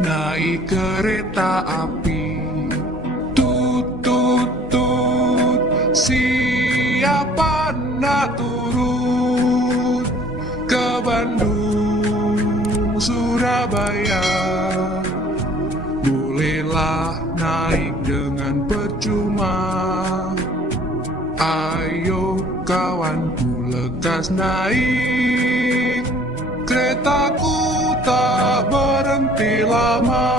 naik kereta api. Tut tut tut, siapa nak turun ke Bandung, Surabaya? Bolehlah naik dengan percuma. Ayo kawanku lekas naik, keretaku tak berhenti lama.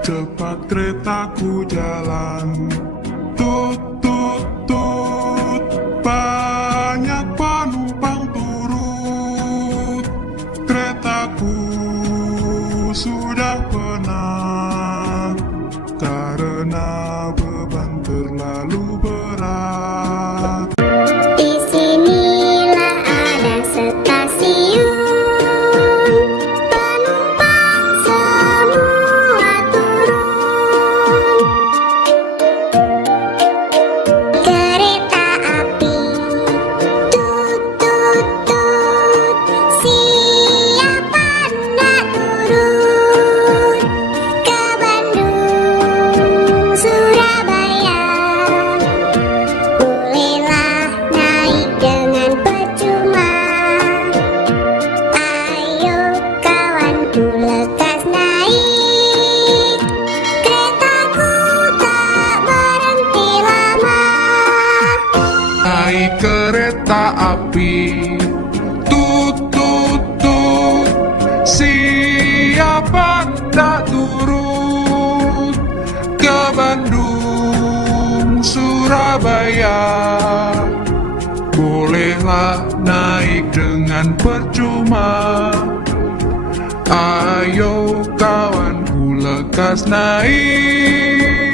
Cepat keretaku jalan, tut tut tut, banyak penumpang turut. Keretaku sudah penat karena beban terlalu berat. Disinilah ada stasiun, penumpang semua turun. Kereta api, tut tut tut, siapa nak turun ke Bandung, Surabaya? Bolehlah naik dengan percuma. Ayo kawanku lekas naik, keretaku tak berhenti lama. Naik kereta api, tut tut tut, siapa tak turun ke Bandung, Surabaya? Bolehlah naik dengan percuma. Ayo kawanku lekas naik,